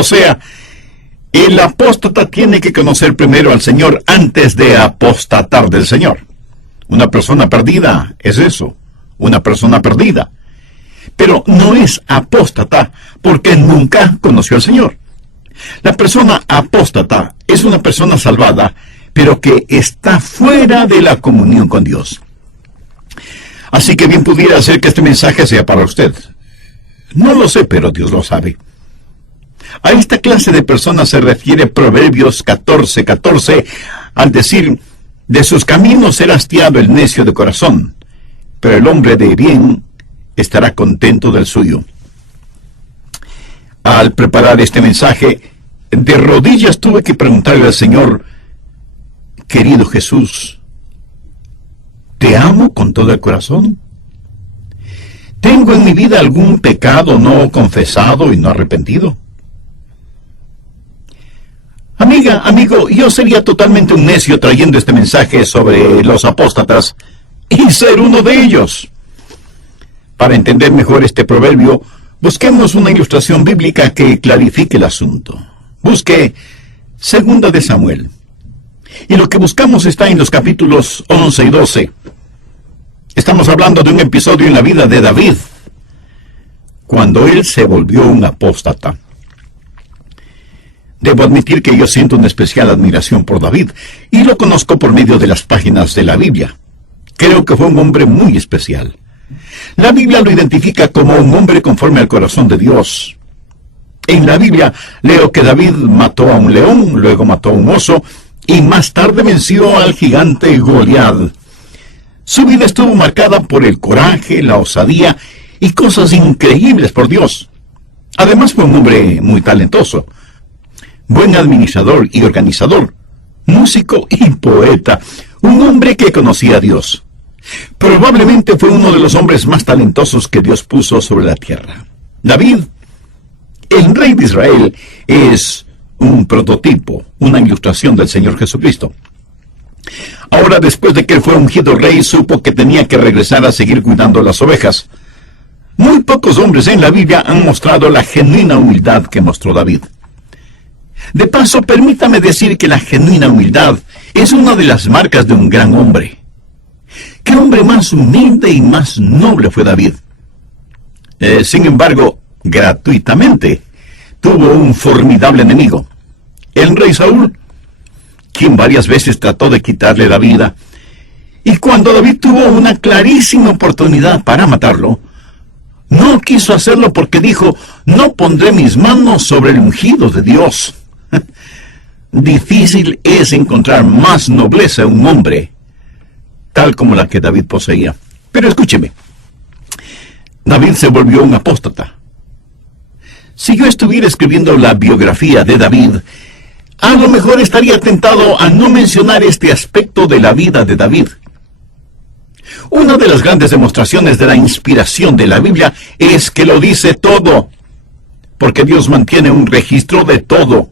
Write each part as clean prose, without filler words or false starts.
O sea, el apóstata tiene que conocer primero al Señor antes de apostatar del Señor. Una persona perdida es eso, una persona perdida. Pero no es apóstata porque nunca conoció al Señor. La persona apóstata es una persona salvada, pero que está fuera de la comunión con Dios. Así que bien pudiera ser que este mensaje sea para usted. No lo sé, pero Dios lo sabe. A esta clase de personas se refiere Proverbios 14:14, al decir: de sus caminos será hastiado el necio de corazón, pero el hombre de bien estará contento del suyo. Al preparar este mensaje, de rodillas tuve que preguntarle al Señor: querido Jesús, ¿te amo con todo el corazón? ¿Tengo en mi vida algún pecado no confesado y no arrepentido? Amiga, amigo, yo sería totalmente un necio trayendo este mensaje sobre los apóstatas y ser uno de ellos. Para entender mejor este proverbio, busquemos una ilustración bíblica que clarifique el asunto. Busque 2 de Samuel. Y lo que buscamos está en los capítulos 11 y 12. Estamos hablando de un episodio en la vida de David, cuando él se volvió un apóstata. Debo admitir que yo siento una especial admiración por David, y lo conozco por medio de las páginas de la Biblia. Creo que fue un hombre muy especial. La Biblia lo identifica como un hombre conforme al corazón de Dios. En la Biblia leo que David mató a un león, luego mató a un oso, y más tarde venció al gigante Goliat. Su vida estuvo marcada por el coraje, la osadía y cosas increíbles por Dios. Además fue un hombre muy talentoso, buen administrador y organizador, músico y poeta, un hombre que conocía a Dios. Probablemente fue uno de los hombres más talentosos que Dios puso sobre la tierra. David, el rey de Israel, es un prototipo, una ilustración del Señor Jesucristo. Ahora, después de que él fue ungido rey, supo que tenía que regresar a seguir cuidando las ovejas. Muy pocos hombres en la Biblia han mostrado la genuina humildad que mostró David. De paso, permítame decir que la genuina humildad es una de las marcas de un gran hombre. ¿Qué hombre más humilde y más noble fue David? Sin embargo, gratuitamente, tuvo un formidable enemigo, el rey Saúl, quien varias veces trató de quitarle la vida. Y cuando David tuvo una clarísima oportunidad para matarlo, no quiso hacerlo porque dijo: no pondré mis manos sobre el ungido de Dios. Difícil es encontrar más nobleza en un hombre, tal como la que David poseía. Pero escúcheme, David se volvió un apóstata. Si yo estuviera escribiendo la biografía de David, a lo mejor estaría tentado a no mencionar este aspecto de la vida de David. Una de las grandes demostraciones de la inspiración de la Biblia es que lo dice todo, porque Dios mantiene un registro de todo.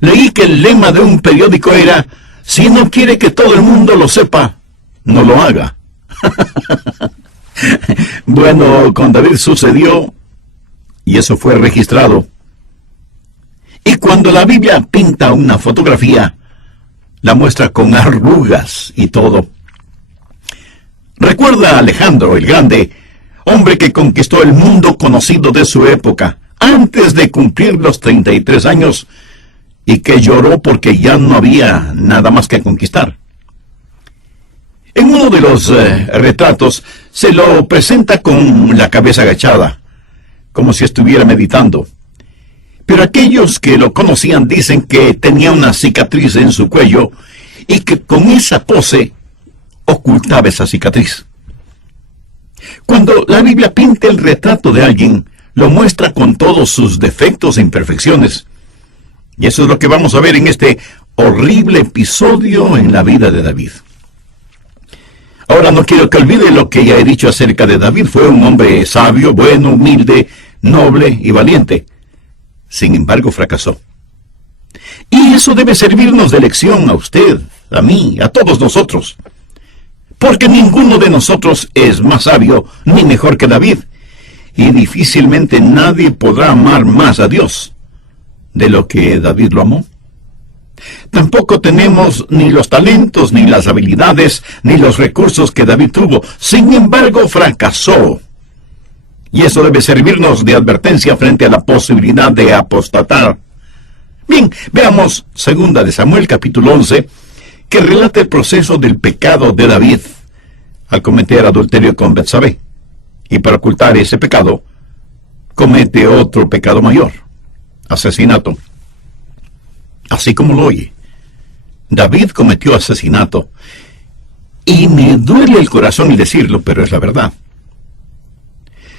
Leí que el lema de un periódico era: si no quiere que todo el mundo lo sepa, no lo haga. Bueno, con David sucedió, y eso fue registrado. Y cuando la Biblia pinta una fotografía, la muestra con arrugas y todo. Recuerda a Alejandro el Grande, hombre que conquistó el mundo conocido de su época, antes de cumplir los 33 años, y que lloró porque ya no había nada más que conquistar. En uno de los retratos se lo presenta con la cabeza agachada, como si estuviera meditando. Pero aquellos que lo conocían dicen que tenía una cicatriz en su cuello y que con esa pose ocultaba esa cicatriz. Cuando la Biblia pinta el retrato de alguien, lo muestra con todos sus defectos e imperfecciones. Y eso es lo que vamos a ver en este horrible episodio en la vida de David. Ahora no quiero que olvide lo que ya he dicho acerca de David. Fue un hombre sabio, bueno, humilde, noble y valiente. Sin embargo, fracasó. Y eso debe servirnos de lección a usted, a mí, a todos nosotros. Porque ninguno de nosotros es más sabio ni mejor que David. Y difícilmente nadie podrá amar más a Dios de lo que David lo amó. Tampoco tenemos ni los talentos, ni las habilidades, ni los recursos que David tuvo. Sin embargo, fracasó. Y eso debe servirnos de advertencia frente a la posibilidad de apostatar. Bien, veamos 2 de Samuel, capítulo 11, que relata el proceso del pecado de David al cometer adulterio con Betsabé. Y para ocultar ese pecado, comete otro pecado mayor: asesinato. Así como lo oye, David cometió asesinato. Y me duele el corazón el decirlo, pero es la verdad.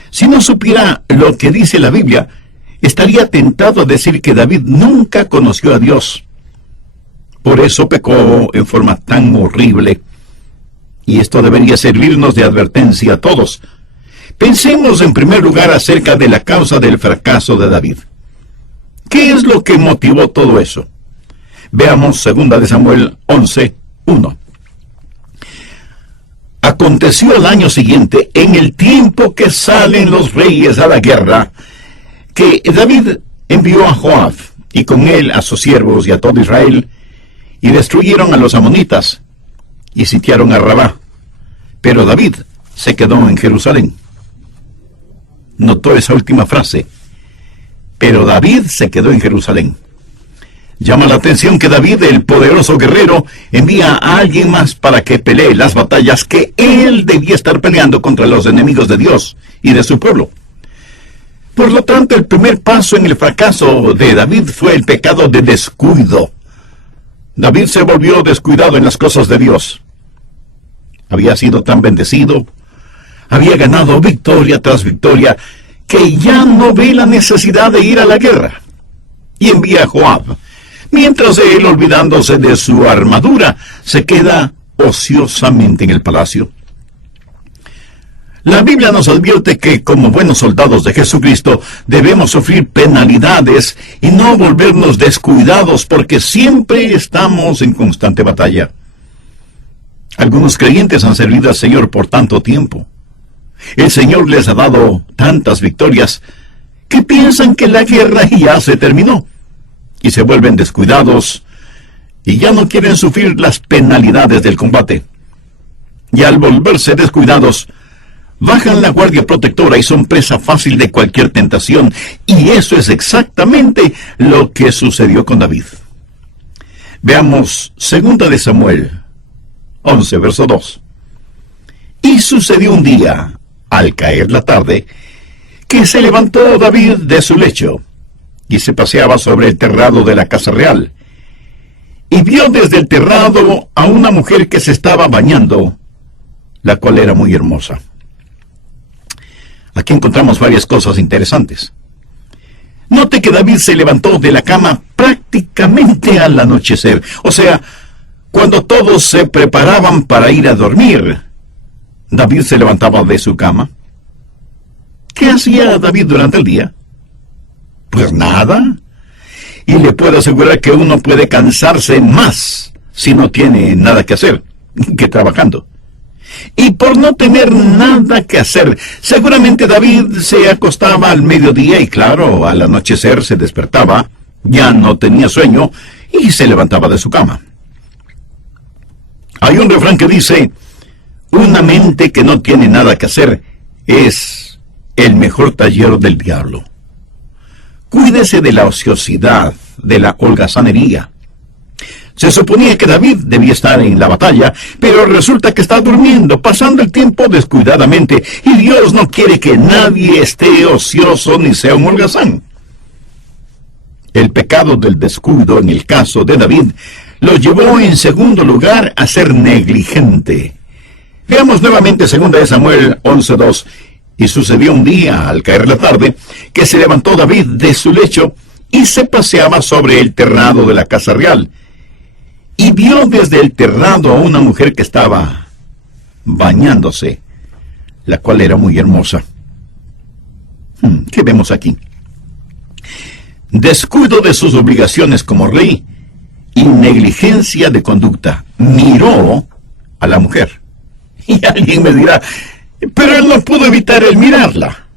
Si no supiera lo que dice la Biblia, estaría tentado a decir que David nunca conoció a Dios. Por eso pecó en forma tan horrible. Y esto debería servirnos de advertencia a todos. Pensemos en primer lugar acerca de la causa del fracaso de David. ¿Qué es lo que motivó todo eso? Veamos 2 de Samuel 11, 1. Aconteció al año siguiente, en el tiempo que salen los reyes a la guerra, que David envió a Joab, y con él a sus siervos y a todo Israel, y destruyeron a los amonitas, y sitiaron a Rabá. Pero David se quedó en Jerusalén. Notó esa última frase. Pero David se quedó en Jerusalén. Llama la atención que David, el poderoso guerrero, envía a alguien más para que pelee las batallas que él debía estar peleando contra los enemigos de Dios y de su pueblo. Por lo tanto, el primer paso en el fracaso de David fue el pecado de descuido. David se volvió descuidado en las cosas de Dios. Había sido tan bendecido, había ganado victoria tras victoria, que ya no ve la necesidad de ir a la guerra. Y envía a Joab, mientras él, olvidándose de su armadura, se queda ociosamente en el palacio. La Biblia nos advierte que, como buenos soldados de Jesucristo, debemos sufrir penalidades y no volvernos descuidados, porque siempre estamos en constante batalla. Algunos creyentes han servido al Señor por tanto tiempo. El Señor les ha dado tantas victorias que piensan que la guerra ya se terminó, y se vuelven descuidados y ya no quieren sufrir las penalidades del combate. Y al volverse descuidados, bajan la guardia protectora y son presa fácil de cualquier tentación. Y eso es exactamente lo que sucedió con David. Veamos 2 de Samuel 11, verso 2. Y sucedió un día, al caer la tarde, que se levantó David de su lecho y se paseaba sobre el terrado de la casa real, y vio desde el terrado a una mujer que se estaba bañando, la cual era muy hermosa. Aquí encontramos varias cosas interesantes. Note que David se levantó de la cama prácticamente al anochecer, o sea, cuando todos se preparaban para ir a dormir. David se levantaba de su cama. ¿Qué hacía David durante el día? Pues nada. Y le puedo asegurar que uno puede cansarse más si no tiene nada que hacer que trabajando. Y por no tener nada que hacer, seguramente David se acostaba al mediodía y claro, al anochecer se despertaba, ya no tenía sueño y se levantaba de su cama. Hay un refrán que dice: una mente que no tiene nada que hacer es el mejor taller del diablo. Cuídese de la ociosidad, de la holgazanería. Se suponía que David debía estar en la batalla, pero resulta que está durmiendo, pasando el tiempo descuidadamente, y Dios no quiere que nadie esté ocioso ni sea un holgazán. El pecado del descuido en el caso de David lo llevó en segundo lugar a ser negligente. Veamos nuevamente 2 de Samuel 11:2. Y sucedió un día, al caer la tarde, que se levantó David de su lecho y se paseaba sobre el terrado de la casa real. Y vio desde el terrado a una mujer que estaba bañándose, la cual era muy hermosa. ¿Qué vemos aquí? Descuido de sus obligaciones como rey y negligencia de conducta. Miró a la mujer. Y alguien me dirá: pero él no pudo evitar el mirarla.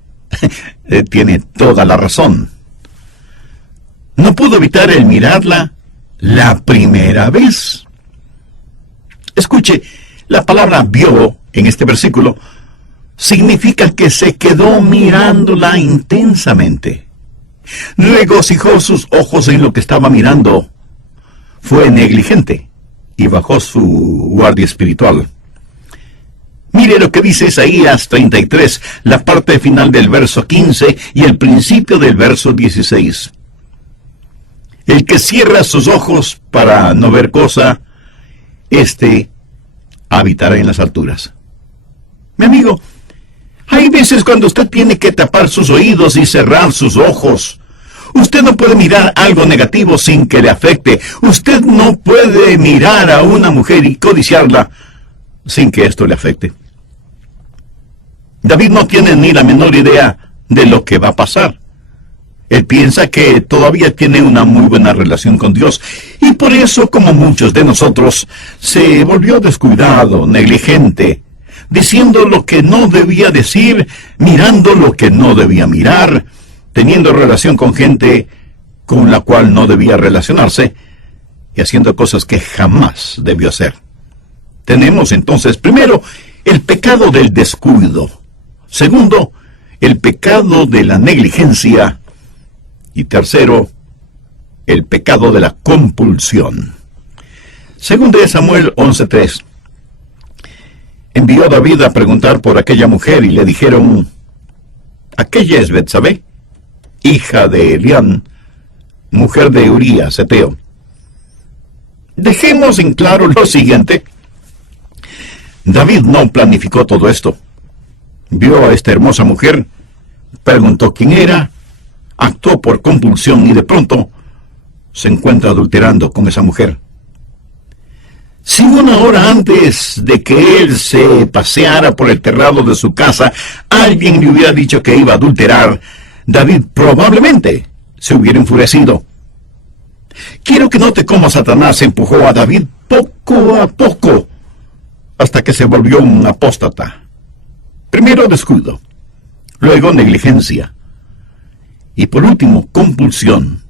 Tiene toda la razón. no pudo evitar el mirarla la primera vez. Escuche, la palabra vio en este versículo significa que se quedó mirándola intensamente. Regocijó sus ojos en lo que estaba mirando. Fue negligente y bajó su guardia espiritual. Mire lo que dice Isaías 33, la parte final del verso 15 y el principio del verso 16. El que cierra sus ojos para no ver cosa, éste habitará en las alturas. Mi amigo, hay veces cuando usted tiene que tapar sus oídos y cerrar sus ojos. Usted no puede mirar algo negativo sin que le afecte. Usted no puede mirar a una mujer y codiciarla sin que esto le afecte. David no tiene ni la menor idea de lo que va a pasar. Él piensa que todavía tiene una muy buena relación con Dios y por eso, como muchos de nosotros, se volvió descuidado, negligente, diciendo lo que no debía decir, mirando lo que no debía mirar, teniendo relación con gente con la cual no debía relacionarse y haciendo cosas que jamás debió hacer. Tenemos entonces, primero, el pecado del descuido. Segundo, el pecado de la negligencia. Y tercero, el pecado de la compulsión. Según de Samuel 11:3, envió David a preguntar por aquella mujer y le dijeron: aquella es Betsabé, hija de Elián, mujer de Urías Heteo. Dejemos en claro lo siguiente. David no planificó todo esto. Vio a esta hermosa mujer, preguntó quién era, actuó por compulsión y de pronto se encuentra adulterando con esa mujer. Si una hora antes de que él se paseara por el terrado de su casa, alguien le hubiera dicho que iba a adulterar, David probablemente se hubiera enfurecido. Quiero que note cómo Satanás empujó a David poco a poco hasta que se volvió un apóstata. Primero descuido, luego negligencia y por último compulsión.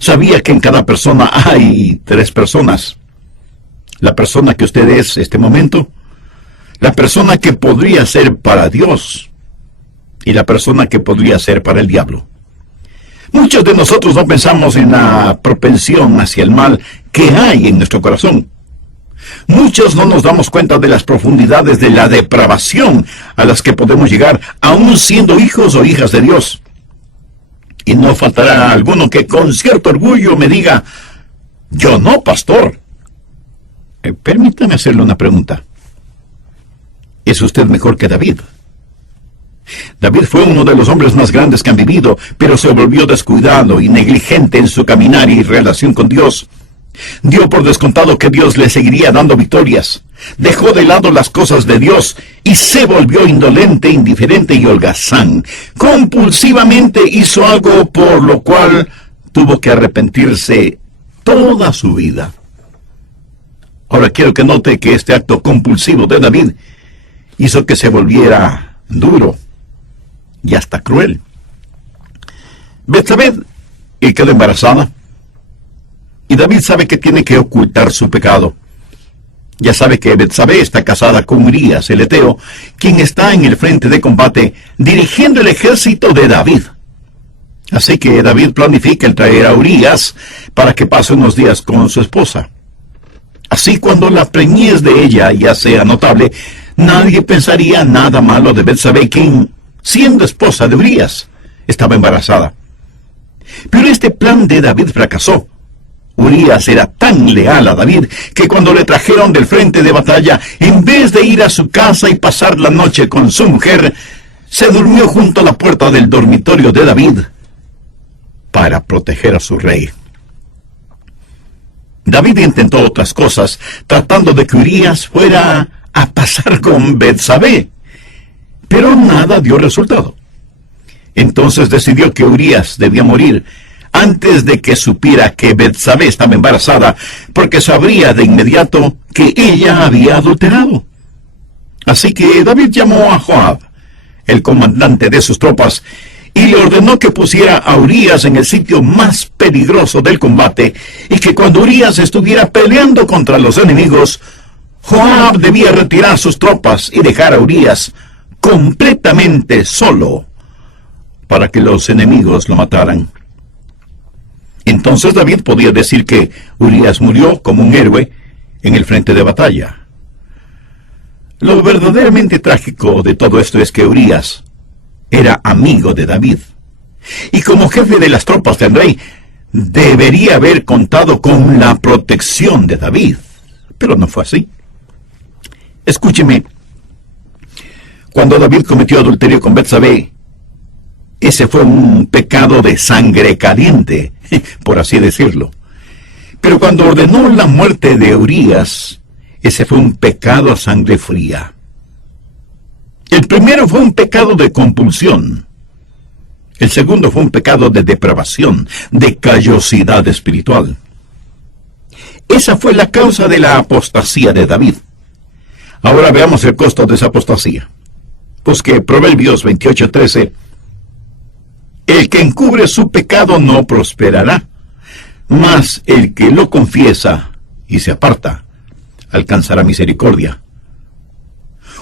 Sabía que en cada persona hay tres personas. La persona que usted es este momento, la persona que podría ser para Dios y la persona que podría ser para el diablo. Muchos de nosotros no pensamos en la propensión hacia el mal que hay en nuestro corazón. Muchos no nos damos cuenta de las profundidades de la depravación a las que podemos llegar, aún siendo hijos o hijas de Dios. Y no faltará alguno que con cierto orgullo me diga: yo no, pastor. Permítame hacerle una pregunta. ¿Es usted mejor que David? David fue uno de los hombres más grandes que han vivido, pero se volvió descuidado y negligente en su caminar y relación con Dios. Dio por descontado que Dios le seguiría dando victorias. Dejó de lado las cosas de Dios y se volvió indolente, indiferente y holgazán. Compulsivamente hizo algo por lo cual tuvo que arrepentirse toda su vida. Ahora quiero que note que este acto compulsivo de David hizo que se volviera duro y hasta cruel. Betsabé quedó embarazada. Y David sabe que tiene que ocultar su pecado. Ya sabe que Betsabé está casada con Urías el Heteo, quien está en el frente de combate dirigiendo el ejército de David. Así que David planifica el traer a Urías para que pase unos días con su esposa. Así, cuando la preñez de ella ya sea notable, nadie pensaría nada malo de Betsabé, quien, siendo esposa de Urías, estaba embarazada. Pero este plan de David fracasó. Urías era tan leal a David que cuando le trajeron del frente de batalla, en vez de ir a su casa y pasar la noche con su mujer, se durmió junto a la puerta del dormitorio de David para proteger a su rey. David intentó otras cosas, tratando de que Urías fuera a pasar con Betsabé, pero nada dio resultado. Entonces decidió que Urías debía morir antes de que supiera que Betsabé estaba embarazada, porque sabría de inmediato que ella había adulterado. Así que David llamó a Joab, el comandante de sus tropas, y le ordenó que pusiera a Urías en el sitio más peligroso del combate, y que cuando Urías estuviera peleando contra los enemigos, Joab debía retirar sus tropas y dejar a Urías completamente solo para que los enemigos lo mataran. Entonces David podía decir que Urías murió como un héroe en el frente de batalla. Lo verdaderamente trágico de todo esto es que Urías era amigo de David, y como jefe de las tropas del rey, debería haber contado con la protección de David, pero no fue así. Escúcheme, cuando David cometió adulterio con Betsabé, ese fue un pecado de sangre caliente, por así decirlo. Pero cuando ordenó la muerte de Urías, ese fue un pecado a sangre fría. El primero fue un pecado de compulsión. El segundo fue un pecado de depravación, de callosidad espiritual. Esa fue la causa de la apostasía de David. Ahora veamos el costo de esa apostasía. Busque Proverbios 28:13. El que encubre su pecado no prosperará, mas el que lo confiesa y se aparta alcanzará misericordia.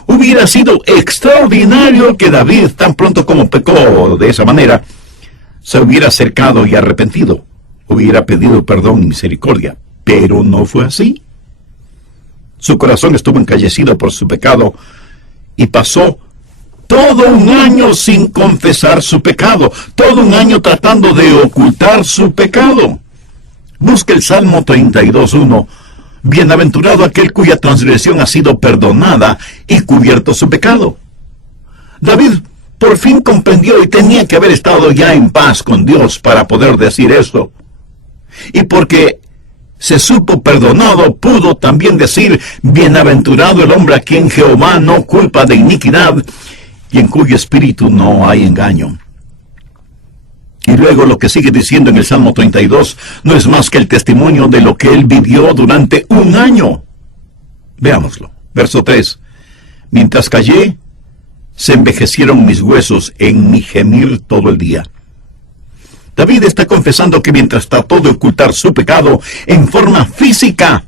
Hubiera sido extraordinario que David, tan pronto como pecó de esa manera, se hubiera acercado y arrepentido, hubiera pedido perdón y misericordia, pero no fue así. Su corazón estuvo encallecido por su pecado y pasó todo un año sin confesar su pecado, todo un año tratando de ocultar su pecado. Busque el Salmo 32:1. Bienaventurado aquel cuya transgresión ha sido perdonada y cubierto su pecado. David por fin comprendió y tenía que haber estado ya en paz con Dios para poder decir esto. Y porque se supo perdonado, pudo también decir, bienaventurado el hombre a quien Jehová no culpa de iniquidad y en cuyo espíritu no hay engaño. Y luego lo que sigue diciendo en el Salmo 32 no es más que el testimonio de lo que él vivió durante un año. Veámoslo. Verso 3. Mientras callé, se envejecieron mis huesos en mi gemir todo el día. David está confesando que mientras trató de ocultar su pecado en forma física,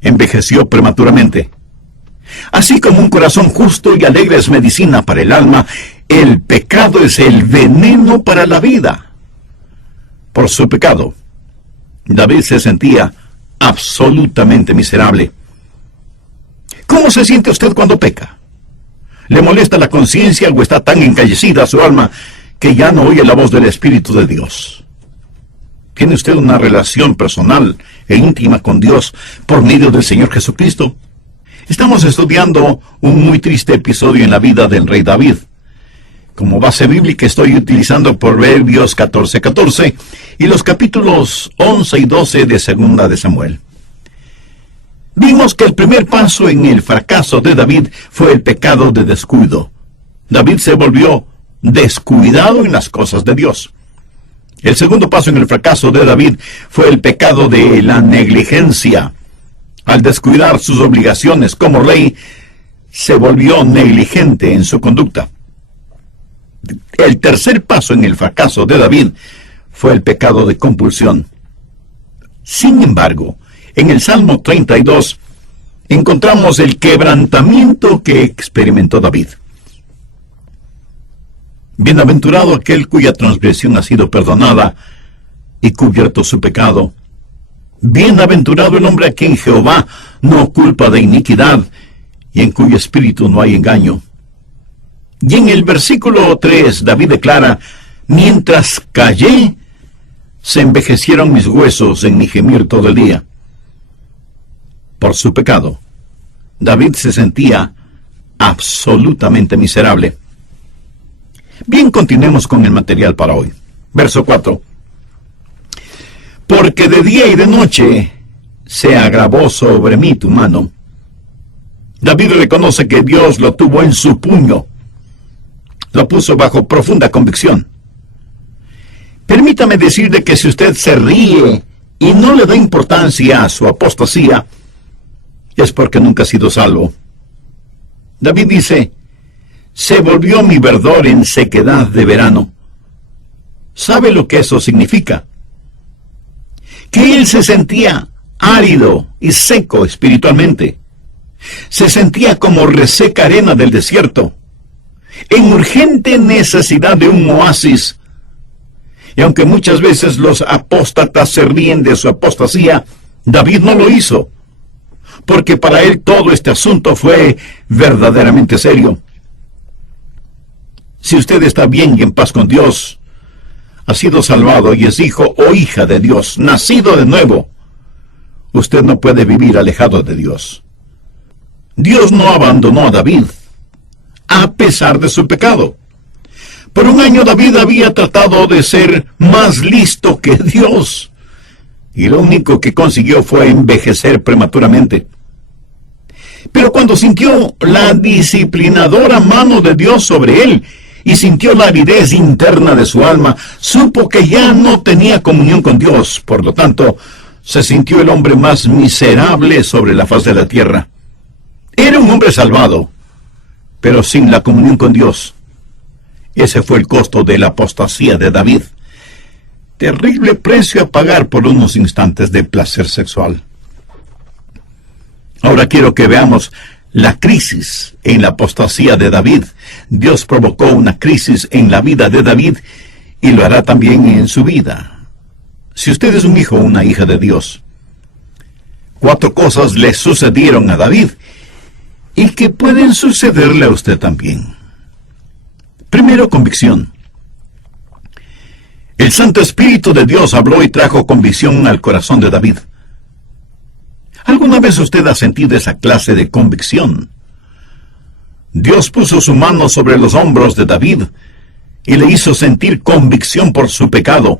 envejeció prematuramente. Así como un corazón justo y alegre es medicina para el alma, el pecado es el veneno para la vida. Por su pecado, David se sentía absolutamente miserable. ¿Cómo se siente usted cuando peca? ¿Le molesta la conciencia o está tan encallecida su alma que ya no oye la voz del Espíritu de Dios? ¿Tiene usted una relación personal e íntima con Dios por medio del Señor Jesucristo? Estamos estudiando un muy triste episodio en la vida del rey David. Como base bíblica estoy utilizando Proverbios 14:14 y los capítulos 11 y 12 de Segunda de Samuel. Vimos que el primer paso en el fracaso de David fue el pecado de descuido. David se volvió descuidado en las cosas de Dios. El segundo paso en el fracaso de David fue el pecado de la negligencia. Al descuidar sus obligaciones como rey, se volvió negligente en su conducta. El tercer paso en el fracaso de David fue el pecado de compulsión. Sin embargo, en el Salmo 32 encontramos el quebrantamiento que experimentó David. Bienaventurado aquel cuya transgresión ha sido perdonada y cubierto su pecado. Bienaventurado el hombre a quien Jehová no culpa de iniquidad y en cuyo espíritu no hay engaño. Y en el versículo 3 David declara, mientras callé, se envejecieron mis huesos en mi gemir todo el día. Por su pecado, David se sentía absolutamente miserable. Bien, continuemos con el material para hoy. Verso 4. Porque de día y de noche se agravó sobre mí tu mano. David reconoce que Dios lo tuvo en su puño. Lo puso bajo profunda convicción. Permítame decirle que si usted se ríe y no le da importancia a su apostasía, es porque nunca ha sido salvo. David dice, se volvió mi verdor en sequedad de verano, ¿Sabe lo que eso significa? Que él se sentía árido y seco espiritualmente. Se sentía como reseca arena del desierto, en urgente necesidad de un oasis. Y aunque muchas veces los apóstatas se ríen de su apostasía, David no lo hizo, porque para él todo este asunto fue verdaderamente serio. Si usted está bien y en paz con Dios, ha sido salvado y es hijo o hija de Dios, nacido de nuevo, usted no puede vivir alejado de Dios. Dios no abandonó a David, a pesar de su pecado. Por un año David había tratado de ser más listo que Dios, y lo único que consiguió fue envejecer prematuramente. Pero cuando sintió la disciplinadora mano de Dios sobre él, y sintió la aridez interna de su alma, supo que ya no tenía comunión con Dios. Por lo tanto, se sintió el hombre más miserable sobre la faz de la tierra. Era un hombre salvado, pero sin la comunión con Dios. Ese fue el costo de la apostasía de David. Terrible precio a pagar por unos instantes de placer sexual. Ahora quiero que veamos la crisis en la apostasía de David. Dios provocó una crisis en la vida de David y lo hará también en su vida. Si usted es un hijo o una hija de Dios, 4 cosas le sucedieron a David y que pueden sucederle a usted también. Primero, convicción. El Santo Espíritu de Dios habló y trajo convicción al corazón de David. ¿Alguna vez usted ha sentido esa clase de convicción? Dios puso su mano sobre los hombros de David y le hizo sentir convicción por su pecado.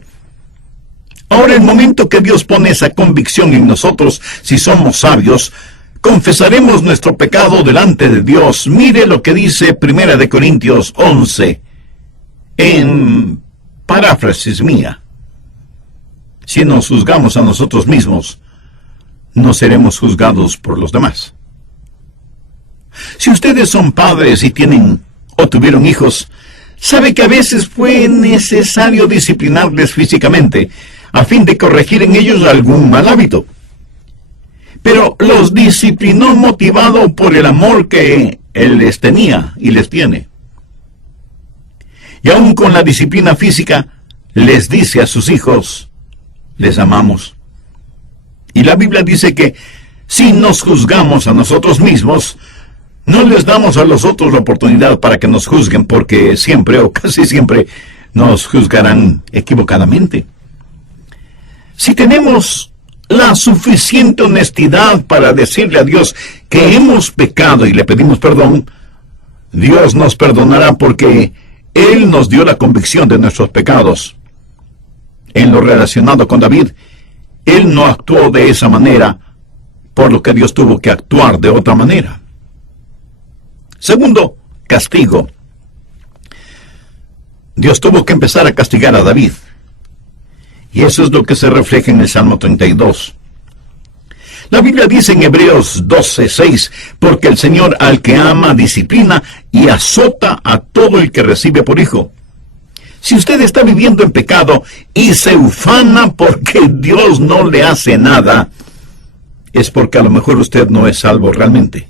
Ahora, el momento que Dios pone esa convicción en nosotros, si somos sabios, confesaremos nuestro pecado delante de Dios. Mire lo que dice 1 Corintios 11, en paráfrasis mía. Si nos juzgamos a nosotros mismos, no seremos juzgados por los demás. Si ustedes son padres y tienen o tuvieron hijos, sabe que a veces fue necesario disciplinarles físicamente a fin de corregir en ellos algún mal hábito. Pero los disciplinó motivado por el amor que Él les tenía y les tiene. Y aun con la disciplina física, les dice a sus hijos, les amamos. Y la Biblia dice que si nos juzgamos a nosotros mismos, no les damos a los otros la oportunidad para que nos juzguen, porque siempre o casi siempre nos juzgarán equivocadamente. Si tenemos la suficiente honestidad para decirle a Dios que hemos pecado y le pedimos perdón, Dios nos perdonará porque Él nos dio la convicción de nuestros pecados. En lo relacionado con David, él no actuó de esa manera, por lo que Dios tuvo que actuar de otra manera. Segundo, castigo. Dios tuvo que empezar a castigar a David. Y eso es lo que se refleja en el Salmo 32. La Biblia dice en Hebreos 12:6, porque el Señor al que ama disciplina y azota a todo el que recibe por hijo. Si usted está viviendo en pecado y se ufana porque Dios no le hace nada, es porque a lo mejor usted no es salvo realmente.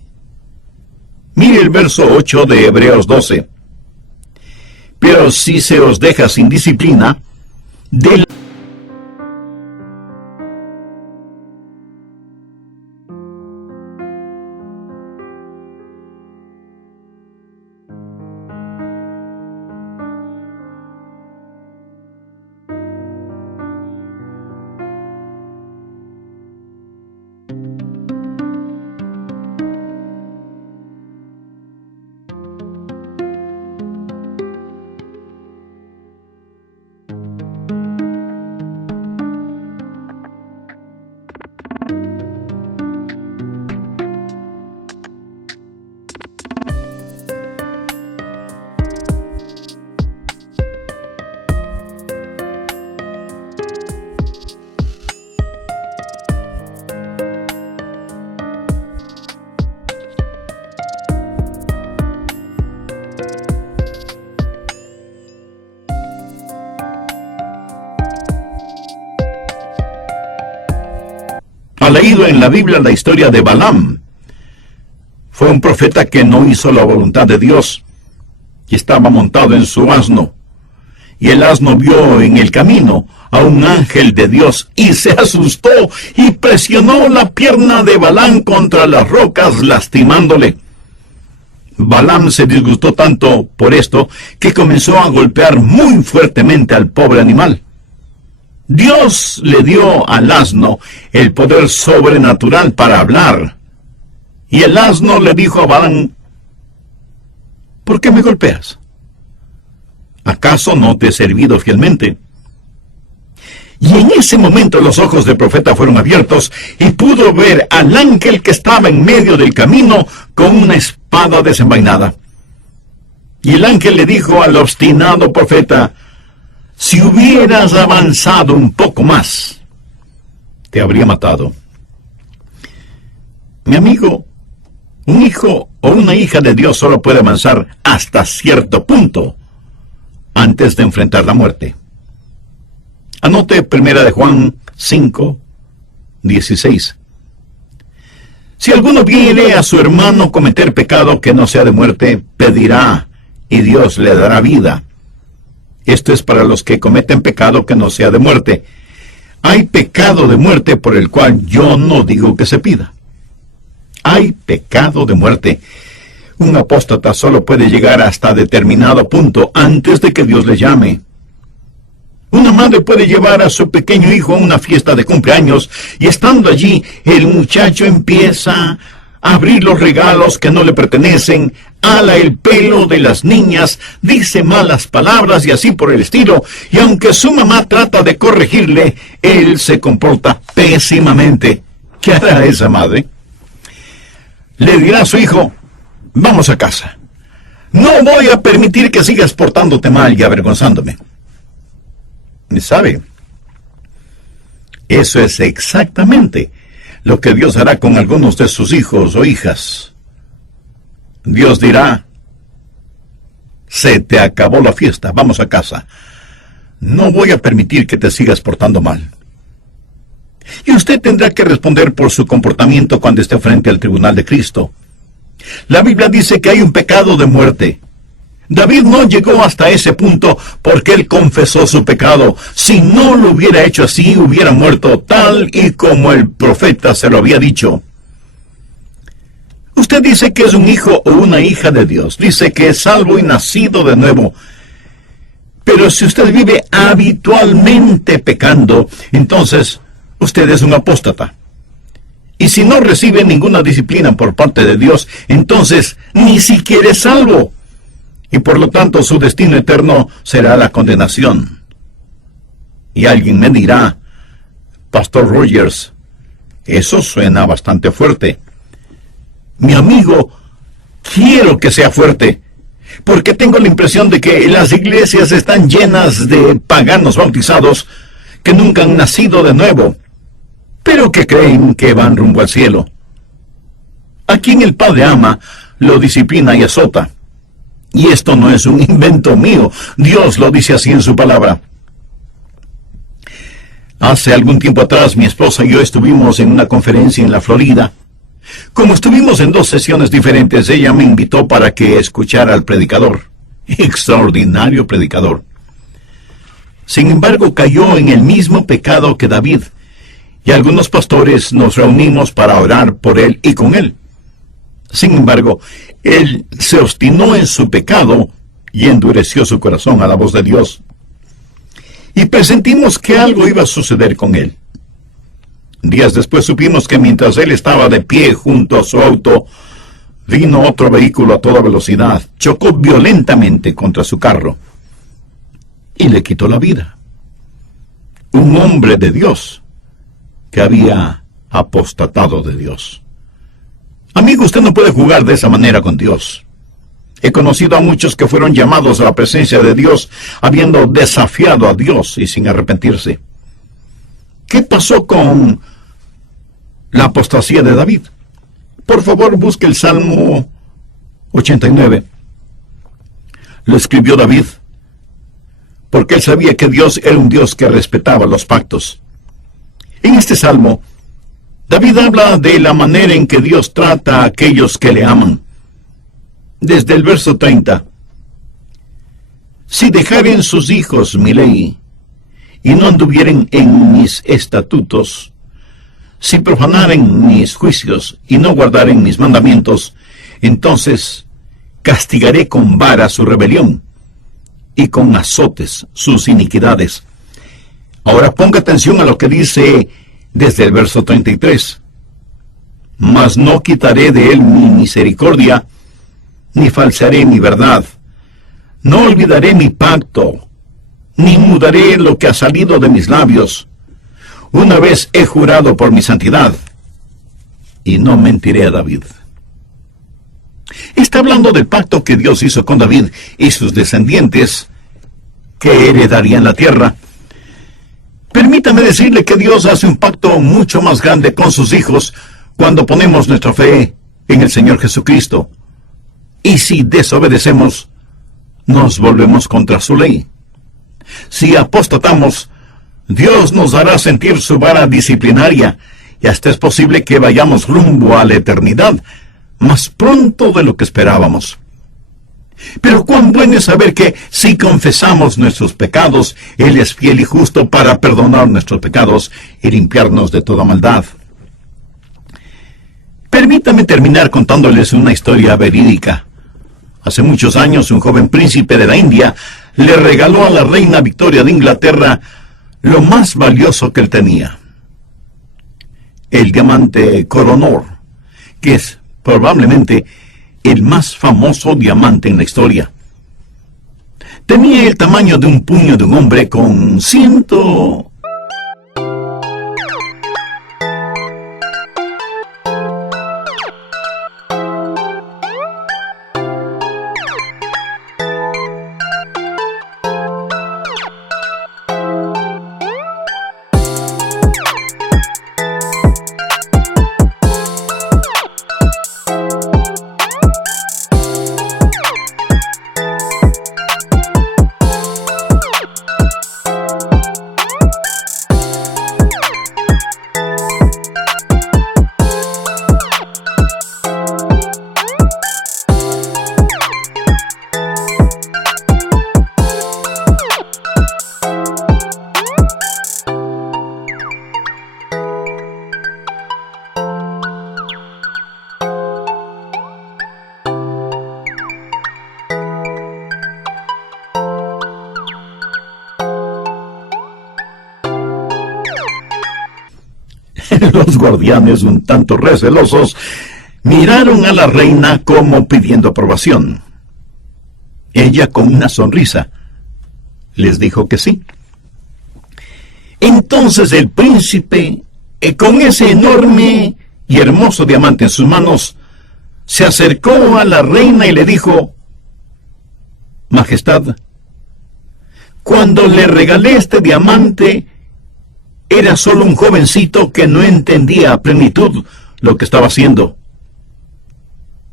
Mire el verso 8 de Hebreos 12. Pero si se os deja sin disciplina, de leído en la Biblia la historia de Balaam. Fue un profeta que no hizo la voluntad de Dios y estaba montado en su asno. Y el asno vio en el camino a un ángel de Dios y se asustó y presionó la pierna de Balaam contra las rocas, lastimándole. Balaam se disgustó tanto por esto que comenzó a golpear muy fuertemente al pobre animal. Dios le dio al asno el poder sobrenatural para hablar. Y el asno le dijo a Balaam: ¿por qué me golpeas? ¿Acaso no te he servido fielmente? Y en ese momento los ojos del profeta fueron abiertos y pudo ver al ángel que estaba en medio del camino con una espada desenvainada. Y el ángel le dijo al obstinado profeta: si hubieras avanzado un poco más, te habría matado. Mi amigo, un hijo o una hija de Dios solo puede avanzar hasta cierto punto antes de enfrentar la muerte. Anote 1 Juan 5:16. Si alguno viene a su hermano cometer pecado que no sea de muerte, pedirá, y Dios le dará vida. Esto es para los que cometen pecado que no sea de muerte. Hay pecado de muerte por el cual yo no digo que se pida. Hay pecado de muerte. Un apóstata solo puede llegar hasta determinado punto antes de que Dios le llame. Una madre puede llevar a su pequeño hijo a una fiesta de cumpleaños y estando allí, el muchacho empieza a abrir los regalos que no le pertenecen, ala el pelo de las niñas, dice malas palabras y así por el estilo, y aunque su mamá trata de corregirle, él se comporta pésimamente. ¿Qué hará esa madre? Le dirá a su hijo: vamos a casa. No voy a permitir que sigas portándote mal y avergonzándome. ¿Sabe? Eso es exactamente lo que Dios hará con algunos de sus hijos o hijas. Dios dirá: se te acabó la fiesta, vamos a casa. No voy a permitir que te sigas portando mal. Y usted tendrá que responder por su comportamiento cuando esté frente al tribunal de Cristo. La Biblia dice que hay un pecado de muerte. David no llegó hasta ese punto porque él confesó su pecado. Si no lo hubiera hecho así, hubiera muerto tal y como el profeta se lo había dicho. Usted dice que es un hijo o una hija de Dios. Dice que es salvo y nacido de nuevo. Pero si usted vive habitualmente pecando, entonces usted es un apóstata. Y si no recibe ninguna disciplina por parte de Dios, entonces ni siquiera es salvo. Y por lo tanto su destino eterno será la condenación. Y alguien me dirá: Pastor Rogers, eso suena bastante fuerte. Mi amigo, quiero que sea fuerte, porque tengo la impresión de que las iglesias están llenas de paganos bautizados que nunca han nacido de nuevo, pero que creen que van rumbo al cielo. A quien el Padre ama, lo disciplina y azota. Y esto no es un invento mío. Dios lo dice así en su palabra. Hace algún tiempo atrás, mi esposa y yo estuvimos en una conferencia en la Florida. Como estuvimos en 2 sesiones diferentes, ella me invitó para que escuchara al predicador. Extraordinario predicador. Sin embargo, cayó en el mismo pecado que David. Y algunos pastores nos reunimos para orar por él y con él. Sin embargo, él se obstinó en su pecado y endureció su corazón a la voz de Dios. Y presentimos que algo iba a suceder con él. Días después supimos que mientras él estaba de pie junto a su auto, vino otro vehículo a toda velocidad, chocó violentamente contra su carro y le quitó la vida. Un hombre de Dios que había apostatado de Dios. Amigo, usted no puede jugar de esa manera con Dios. He conocido a muchos que fueron llamados a la presencia de Dios habiendo desafiado a Dios y sin arrepentirse. ¿Qué pasó con la apostasía de David? Por favor, busque el Salmo 89. Lo escribió David porque él sabía que Dios era un Dios que respetaba los pactos. En este salmo, David habla de la manera en que Dios trata a aquellos que le aman. Desde el verso 30. Si dejaren sus hijos mi ley, y no anduvieren en mis estatutos, si profanaren mis juicios, y no guardaren mis mandamientos, entonces castigaré con vara su rebelión, y con azotes sus iniquidades. Ahora ponga atención a lo que dice desde el verso 33. Mas no quitaré de él mi misericordia, ni falsearé mi verdad. No olvidaré mi pacto, ni mudaré lo que ha salido de mis labios. Una vez he jurado por mi santidad, y no mentiré a David. Está hablando del pacto que Dios hizo con David y sus descendientes, que heredarían la tierra. Permítame decirle que Dios hace un pacto mucho más grande con sus hijos cuando ponemos nuestra fe en el Señor Jesucristo. Y si desobedecemos, nos volvemos contra su ley. Si apostatamos, Dios nos hará sentir su vara disciplinaria, y hasta es posible que vayamos rumbo a la eternidad, más pronto de lo que esperábamos. Pero cuán bueno es saber que si confesamos nuestros pecados, Él es fiel y justo para perdonar nuestros pecados y limpiarnos de toda maldad. Permítame terminar contándoles una historia verídica. Hace muchos años, un joven príncipe de la India le regaló a la reina Victoria de Inglaterra lo más valioso que él tenía: el diamante Koh-i-Noor, que es probablemente el más famoso diamante en la historia. Tenía el tamaño de un puño de un hombre con Los guardianes, un tanto recelosos, miraron a la reina como pidiendo aprobación. Ella, con una sonrisa, les dijo que sí. Entonces el príncipe, con ese enorme y hermoso diamante en sus manos, se acercó a la reina y le dijo: Majestad, cuando le regalé este diamante, era solo un jovencito que no entendía a plenitud lo que estaba haciendo.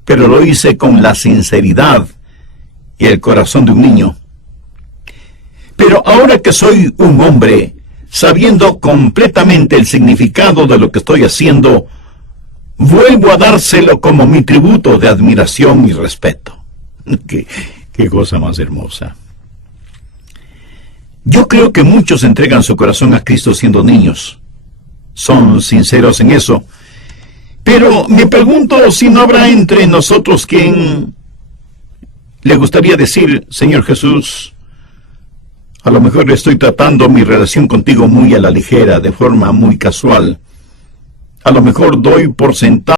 Pero lo hice con la sinceridad y el corazón de un niño. Pero ahora que soy un hombre, sabiendo completamente el significado de lo que estoy haciendo, vuelvo a dárselo como mi tributo de admiración y respeto. Qué cosa más hermosa. Yo creo que muchos entregan su corazón a Cristo siendo niños. Son sinceros en eso. Pero me pregunto si no habrá entre nosotros quien le gustaría decir: Señor Jesús, a lo mejor estoy tratando mi relación contigo muy a la ligera, de forma muy casual. A lo mejor doy por sentado